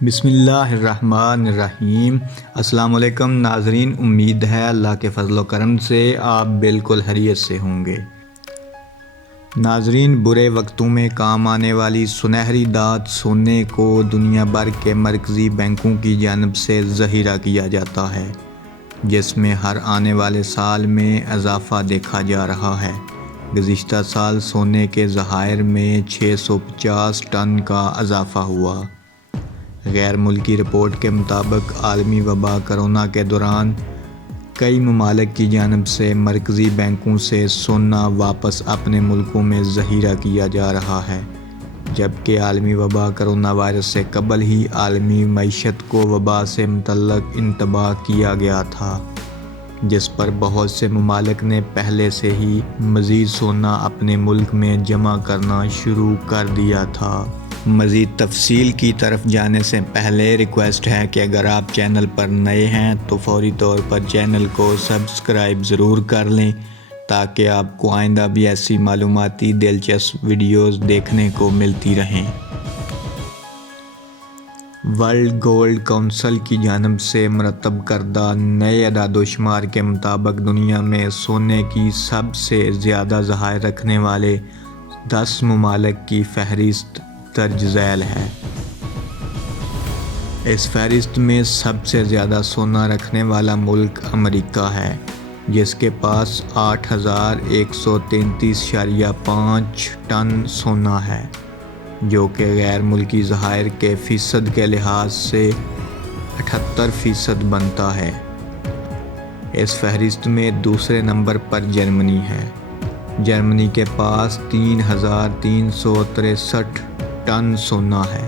بسم اللہ الرحمن الرحیم۔ السلام علیکم ناظرین، امید ہے اللہ کے فضل و کرم سے آپ بالکل خیریت سے ہوں گے۔ ناظرین، برے وقتوں میں کام آنے والی سنہری دھات سونے کو دنیا بھر کے مرکزی بینکوں کی جانب سے ذخیرہ کیا جاتا ہے، جس میں ہر آنے والے سال میں اضافہ دیکھا جا رہا ہے۔ گزشتہ سال سونے کے ذخائر میں 650 ٹن کا اضافہ ہوا۔ غیر ملکی رپورٹ کے مطابق عالمی وبا کرونا کے دوران کئی ممالک کی جانب سے مرکزی بینکوں سے سونا واپس اپنے ملکوں میں ذخیرہ کیا جا رہا ہے، جبکہ عالمی وبا کرونا وائرس سے قبل ہی عالمی معیشت کو وبا سے متعلق انتباہ کیا گیا تھا، جس پر بہت سے ممالک نے پہلے سے ہی مزید سونا اپنے ملک میں جمع کرنا شروع کر دیا تھا۔ مزید تفصیل کی طرف جانے سے پہلے ریکویسٹ ہے کہ اگر آپ چینل پر نئے ہیں تو فوری طور پر چینل کو سبسکرائب ضرور کر لیں تاکہ آپ کو آئندہ بھی ایسی معلوماتی دلچسپ ویڈیوز دیکھنے کو ملتی رہیں۔ ورلڈ گولڈ کونسل کی جانب سے مرتب کردہ نئے اعداد و شمار کے مطابق دنیا میں سونے کی سب سے زیادہ ذخائر رکھنے والے 10 ممالک کی فہرست درج ذیل ہے۔ اس فہرست میں سب سے زیادہ سونا رکھنے والا ملک امریکہ ہے، جس کے پاس 8133.5 ٹن سونا ہے، جو کہ غیر ملکی ذخائر کے فیصد کے لحاظ سے 78% بنتا ہے۔ اس فہرست میں دوسرے نمبر پر جرمنی ہے۔ جرمنی کے پاس 3363 ٹن سونا ہے۔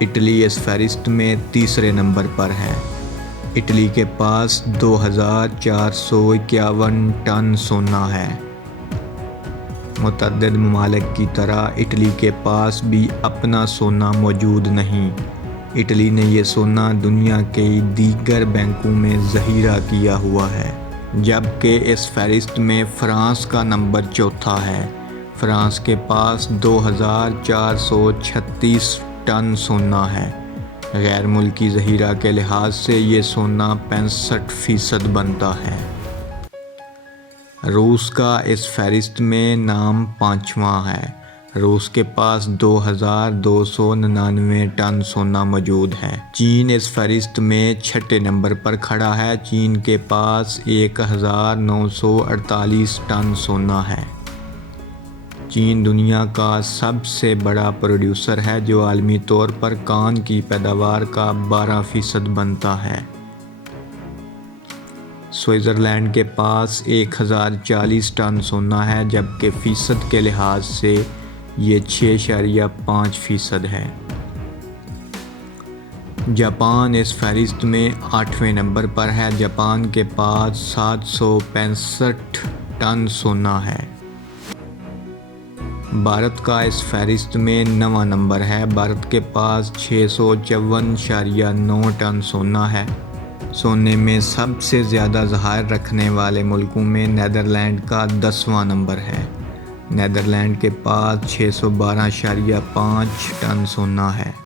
اٹلی اس فہرست میں تیسرے نمبر پر ہے۔ اٹلی کے پاس 2451 ٹن سونا ہے۔ متعدد ممالک کی طرح اٹلی کے پاس بھی اپنا سونا موجود نہیں۔ اٹلی نے یہ سونا دنیا کے دیگر بینکوں میں ذخیرہ کیا ہوا ہے، جبکہ اس فہرست میں فرانس کا نمبر چوتھا ہے۔ فرانس کے پاس 2436 ٹن سونا ہے۔ غیر ملکی ذخیرہ کے لحاظ سے یہ سونا 65% بنتا ہے۔ روس کا اس فہرست میں نام 5واں ہے۔ روس کے پاس 2299 ٹن سونا موجود ہے۔ چین اس فہرست میں 6 نمبر پر کھڑا ہے۔ چین کے پاس 1948 ٹن سونا ہے۔ چین دنیا کا سب سے بڑا پروڈیوسر ہے، جو عالمی طور پر کان کی پیداوار کا 12% بنتا ہے۔ سوئٹزرلینڈ کے پاس 1040 ٹن سونا ہے، جبکہ فیصد کے لحاظ سے یہ 6.5% ہے۔ جاپان اس فہرست میں 8ویں نمبر پر ہے۔ جاپان کے پاس 765 ٹن سونا ہے۔ بھارت کا اس فہرست میں 9واں نمبر ہے۔ بھارت کے پاس 654.9 ٹن سونا ہے۔ سونے میں سب سے زیادہ ذخائر رکھنے والے ملکوں میں نیدرلینڈ کا 10واں نمبر ہے۔ نیدرلینڈ کے پاس 612.5 ٹن سونا ہے۔